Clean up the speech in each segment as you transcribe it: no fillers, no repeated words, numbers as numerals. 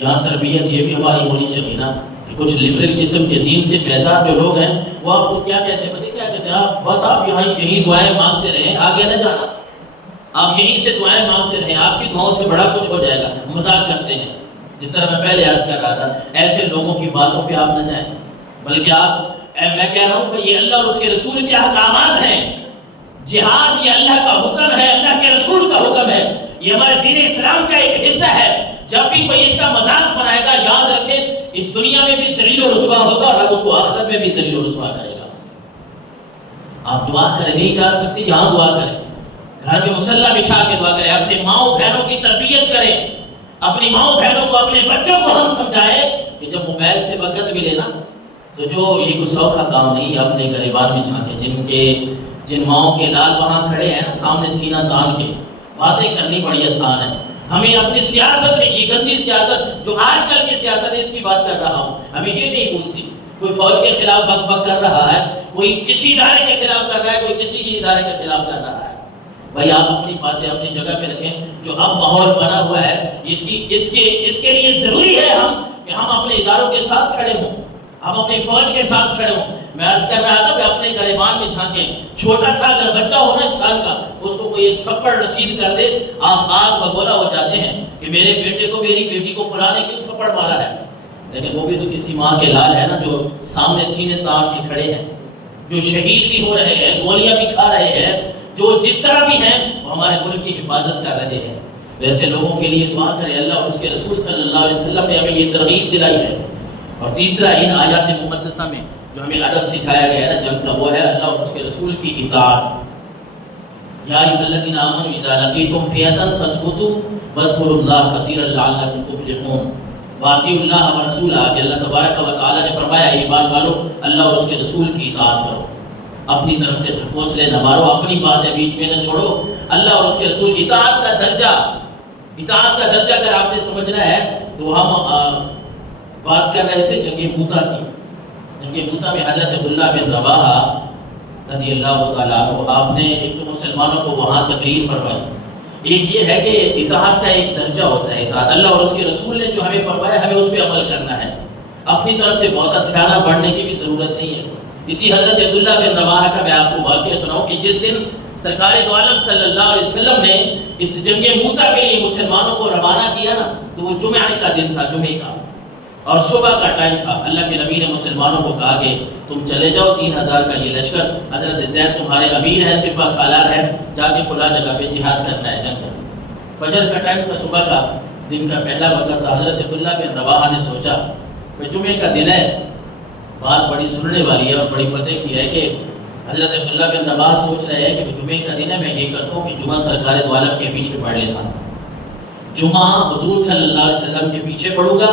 یہاں تربیت یہ بھی ہماری ہونی چاہیے نا. کچھ لبرل قسم کے دین سے بیزار جو لوگ ہیں وہ آپ کو کیا کہتے ہیں پتہ کیا کہتے ہیں؟ آپ بس آپ یہی دعائیں مانگتے رہیں، آگے نہ جانا. آپ یہیں سے دعائیں مانگتے رہیں، آپ کی دعاؤں سے بڑا کچھ ہو جائے گا. مذاق کرتے ہیں، جس طرح میں پہلے عرض کر رہا تھا. ایسے لوگوں کی باتوں پہ آپ نہ جائیں، بلکہ میں کہہ رہا ہوں کہ یہ اللہ اور اس کے رسول کے احکامات ہیں. جہاد یہ اللہ کا حکم ہے، اللہ کے رسول کا حکم ہے، یہ ہمارے دین اسلام کا ایک حصہ ہے. جب بھی کوئی اس کا مذاق بنائے گا، یاد رکھیں اس دنیا میں بھی ذلیل و رسوا ہوگا اور اس کو آخرت میں بھی ذلیل و رسوا کرے گا. آپ دعا کریں، نہیں جا سکتے یہاں دعا کریں، گھر میں مصلی بچھا کے دعا کریں، اپنے ماؤں بہنوں کی تربیت کریں. اپنی ماؤں بہنوں کو، اپنے بچوں کو ہم سمجھائیں کہ جب موبائل سے وقت ملے نا تو جو یہ گساؤ کا کام نہیں ہے، اپنے غریبان میں جھانکیں. جن ماؤں کے لال وہاں کھڑے ہیں نا سامنے سینہ تان کے، باتیں کرنی بڑی آسان ہے. ہمیں اپنی سیاست میں یہ گندی سیاست جو آج کل کی سیاست ہے اس کی بات کر رہا ہوں، ہمیں یہ نہیں بھولتی. کوئی فوج کے خلاف بک بک کر رہا ہے، کوئی کسی ادارے کے خلاف کر رہا ہے، کوئی کسی کی ادارے کے خلاف کر رہا ہے. بھائی آپ اپنی باتیں اپنی جگہ پہ رکھیں. جو اب ماحول بنا ہوا ہے اس کے لیے ضروری ہے کہ ہم اپنے اداروں کے ساتھ کھڑے ہوں، ہم اپنی فوج کے ساتھ کھڑے ہوں. میں عرض کر رہا تھا کہ اپنے گریبان میں جھانکیں. چھوٹا سا اگر بچہ ہو نا 1 سال کا، اس کو کوئی ایک تھپڑ رسید کر دے، آپ آگ بگولا ہو جاتے ہیں کہ میرے بیٹے کو میری بیٹی کو فلاں نے کیوں تھپڑ مارا ہے. لیکن وہ بھی تو کسی ماں کے لال ہے نا جو سامنے سینے تان کے کھڑے ہیں، جو شہید بھی ہو رہے ہیں، گولیاں بھی کھا رہے ہیں، جو جس طرح بھی ہیں وہ ہمارے ملک کی حفاظت کر رہے ہیں. ویسے لوگوں کے لیے دعا کرے. اللہ اور اس کے رسول صلی اللہ علیہ وسلم نے ہمیں یہ ترغیب دلائی ہے. اور تیسرا ان آیات مقدسہ میں جو ہمیں ادب سکھایا گیا ہے نا جنگ کا، وہ ہے اللہ اور اس کے رسول کی اطاعت. یا ایھا الذین آمنوا اذا لقیتم فئۃ فاثبتوا واذکروا اللہ کثیرا لعلکم تفلحون. واطیعوا اللہ ورسولہ، کہ اللہ تبارک و تعالی نے فرمایا ایمان والو اللہ اور اس کے رسول کی اطاعت کرو، اپنی طرف سے حوصلے نہ مارو، اپنی باتیں بیچ میں نہ چھوڑو. اللہ اور اس کے رسول اطاعت کا درجہ اگر آپ نے سمجھنا ہے تو ہم بات کر رہے تھے جنگ موتا کی. جنگ موتا میں حضرت عبداللہ بن رواحہ رضی اللہ تعالیٰ عنہ، آپ نے ایک تو مسلمانوں کو وہاں تقریر فرمائی. ایک یہ ہے کہ اطاعت کا ایک درجہ ہوتا ہے. اطاعت اللہ اور اس کے رسول نے جو ہمیں فرمایا ہمیں اس پہ عمل کرنا ہے. اپنی طرف سے بہت اسیانہ بڑھنے کی بھی ضرورت نہیں ہے. اسی حضرت عبداللہ بن رواحہ کا میں آپ کو واقعہ سناؤں کہ جس دن سرکار دو عالم صلی اللہ علیہ وسلم نے اس جنگ موتا کے لیے مسلمانوں کو روانہ کیا نا تو وہ جمعہ کا دن تھا، جمعے کا، اور صبح کا ٹائم تھا. اللہ کے نبی نے مسلمانوں کو کہا کہ تم چلے جاؤ، 3000 کا یہ لشکر، حضرت زید تمہارے امیر ہے، سپہ سالار ہے، جا کے فلاں جگہ پہ جہاد کرنا ہے، جنگ کرنا. فجر کا ٹائم تھا، صبح کا دن کا پہلا وقت تھا. حضرت عبداللہ بن رواحہ نے سوچا کہ جمعے کا دن ہے، بات بڑی سننے والی ہے اور بڑی پتہ کی ہے کہ حضرت عبداللہ بن رواحہ سوچ رہے ہیں کہ جمعے کا دن ہے، میں یہ کرتا ہوں کہ جمعہ سرکار دو عالم کے پیچھے پڑھ لیتا ہوں، جمعہ حضور صلی اللہ علیہ وسلم کے پیچھے پڑھوں گا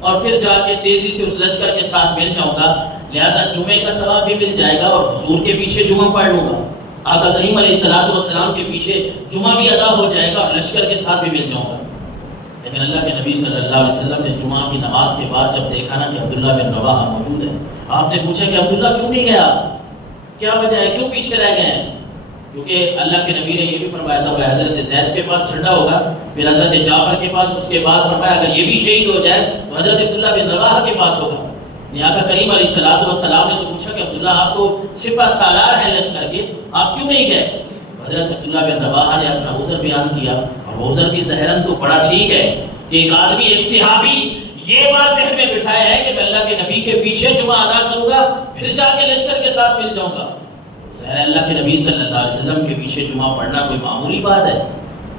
اور پھر جا کے تیزی سے اس لشکر کے ساتھ مل جاؤں گا. لہٰذا جمعے کا ثواب بھی مل جائے گا اور حضور کے پیچھے جمعہ پڑھ لوں گا. آقا کریم علیہ السلام کے پیچھے جمعہ بھی ادا ہو جائے گا اور لشکر کے ساتھ بھی مل جاؤں گا. لیکن اللہ کے نبی صلی اللہ علیہ وسلم نے جمعہ کی نماز کے بعد جب دیکھا نا کہ عبداللہ بن رواحہ موجود ہے، آپ نے پوچھا کہ عبداللہ کیوں نہیں گیا، کیا وجہ ہے، کیوں پیچھے رہ گئے ہیں؟ کیونکہ اللہ کے نبی نے یہ بھی فرمایا تھا کہ حضرت زید کے پاس جھنڈا ہوگا، پھر حضرت جعفر کے پاس، اس کے بعد فرمایا اگر یہ بھی شہید ہو جائے تو حضرت عبداللہ بن رواحہ کے پاس ہوگا. آقا کریم علیہ السلام نے تو پوچھا کہ عبداللہ آپ تو سپہ سالار ہیں لشکر کے، آپ کیوں نہیں گئے؟ حضرت عبداللہ بن رواحہ نے اپنا عذر بیان کیا، اور عذر بھی ظاہراً تو بڑا ٹھیک ہے کہ ایک آدمی، ایک صحابی یہ بات ذہن میں بٹھایا ہے کہ میں اللہ کے نبی کے پیچھے جمعہ ادا کروں گا، پھر جا کے لشکر کے ساتھ مل جاؤں گا. اللہ کے نبی صلی اللہ علیہ وسلم کے پیچھے جمعہ پڑھنا کوئی معمولی بات ہے،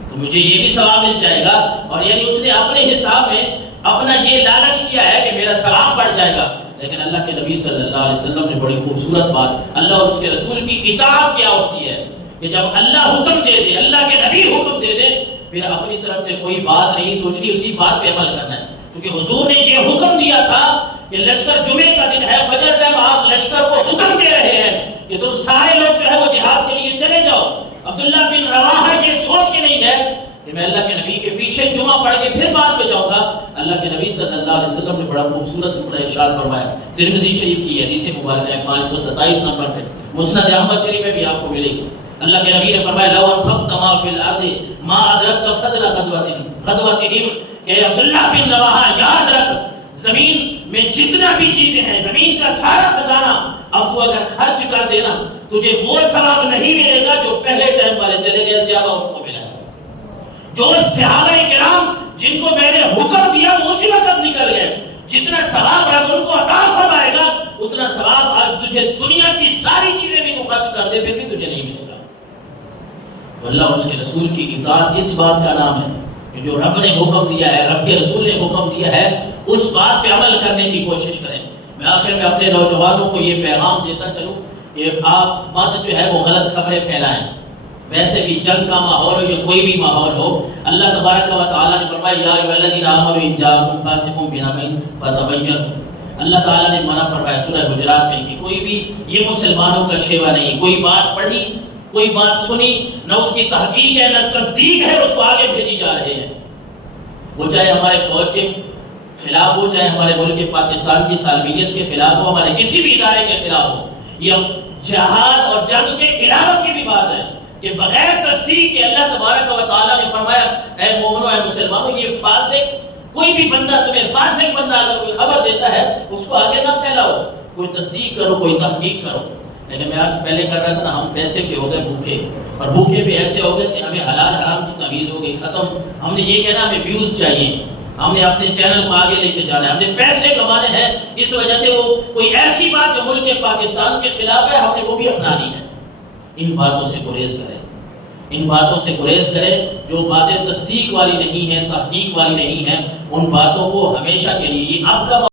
تو مجھے یہ بھی ثواب مل جائے گا. اور یعنی اس نے اپنے حساب میں اپنا یہ لالچ کیا ہے کہ میرا ثواب بڑھ جائے گا. لیکن اللہ کے نبی صلی اللہ علیہ وسلم نے بڑی خوبصورت بات، اللہ اور اس کے رسول کی اطاعت کیا ہوتی ہے کہ جب اللہ حکم دے دے، اللہ کے نبی حکم دے دے، پھر اپنی طرف سے کوئی بات نہیں سوچنی، اسی بات پہ عمل کرنا ہے. کیونکہ حضور نے یہ حکم دیا تھا کہ لشکر جمعے کا دن ہے، فجر ٹائم آپ لشکر کو حکم دے رہے ہیں کہ تم سارے لوگ جو ہے وہ جہاد کے لیے چلے جاؤ. عبداللہ بن رواحہ یہ سوچ کے نہیں گئے کہ میں اللہ کے نبی کے پیچھے جمعہ پڑھ کے پھر بعد میں جاؤں گا. اللہ کے نبی صلی اللہ علیہ وسلم نے بڑا خوبصورت جملہ ارشاد فرمایا، ترمذی شریف کی حدیث مبارکہ ہے 527 نمبر پہ، مسند احمد شریف میں بھی آپ کو ملے گی. اللہ کے نبی نے فرمایا لو انفقت ما فی الارض ما ادرکت فضل غزوتہم، کہ عبداللہ بن رواحہ یاد رکھ، زمین میں جتنا بھی چیزیں ہیں، زمین کا سارا خزانہ اب تو اگر خرچ کر دینا، تجھے وہ ثواب نہیں ملے گا جو پہلے ٹائم والے چلے گئے صحابہ ان کو ملا ہے۔ جو صحابہ کرام جن کو میں نے حکم دیا وہ اسی وقت نکل گئے، جتنا ثواب رب ان کو عطا فرمائے گا اتنا ثواب آج تجھے دنیا کی ساری چیزیں بھی تو خرچ کر دے پھر بھی تجھے نہیں ملے گا۔ اللہ اس کے رسول کی اطاعت اس بات کا نام ہے کہ جو رب نے حکم دیا ہے، رب کے رسول نے حکم دیا ہے، اس بات پہ عمل کرنے کی کوشش کریں۔ میں آخر میں اپنے نوجوانوں کو یہ پیغام دیتا چلوں کہ آپ مت جو ہے وہ غلط خبریں پھیلائیں۔ ویسے بھی جنگ کا ماحول ہو یا کوئی بھی ماحول ہو، اللہ تبارک و تعالیٰ نے فرمایا یا ایھا الذین آمنوا ان جاءکم فاسق بنبأ فتبینوا۔ اللہ تعالیٰ نے منع فرمایا سورہ حجرات میں کہ کوئی بھی یہ مسلمانوں کا شیوا نہیں، کوئی بات پڑھی، کوئی بات سنی، نہ اس کی تحقیق ہے نہ تصدیق ہے، اس کو آگے بھیجی جا رہے ہیں، وہ چاہے ہمارے فوج کے خلاف ہو، چاہے ہمارے ملک پاکستان کی سالمیت کے خلاف ہو، ہمارے کسی بھی ادارے کے خلاف ہو۔ یہ جہاد اور جنگ کے علاوہ کی بھی بات ہے کہ بغیر تصدیق کے اللہ تبارک و تعالیٰ نے فرمایا اے مومنو، اے مسلمانوں، یہ فاسق، کوئی بھی بندہ تمہیں فاسق بندہ اگر کوئی خبر دیتا ہے اس کو آگے نہ پھیلاؤ، کوئی تصدیق کرو، کوئی تحقیق کرو۔ لیکن میں آج پہلے کر رہا تھا نا، ہم پیسے کے ہو گئے بھوکے، اور بھوکے بھی ایسے ہو گئے کہ ہمیں حلال حرام کی تمیز ہو گئی، ختم۔ ہم نے یہ کہنا ہمیں ویوز چاہیے، ہم نے اپنے چینل کو آگے لے کے جانا ہے، ہم نے پیسے کمانے ہیں، اس وجہ سے وہ کوئی ایسی بات جو ملک پاکستان کے خلاف ہے ہم نے وہ بھی اپنانی ہے۔ ان باتوں سے گریز کریں، ان باتوں سے گریز کریں جو باتیں تصدیق والی نہیں ہیں، تحقیق والی نہیں ہیں، ان باتوں کو ہمیشہ کے لیے اب کا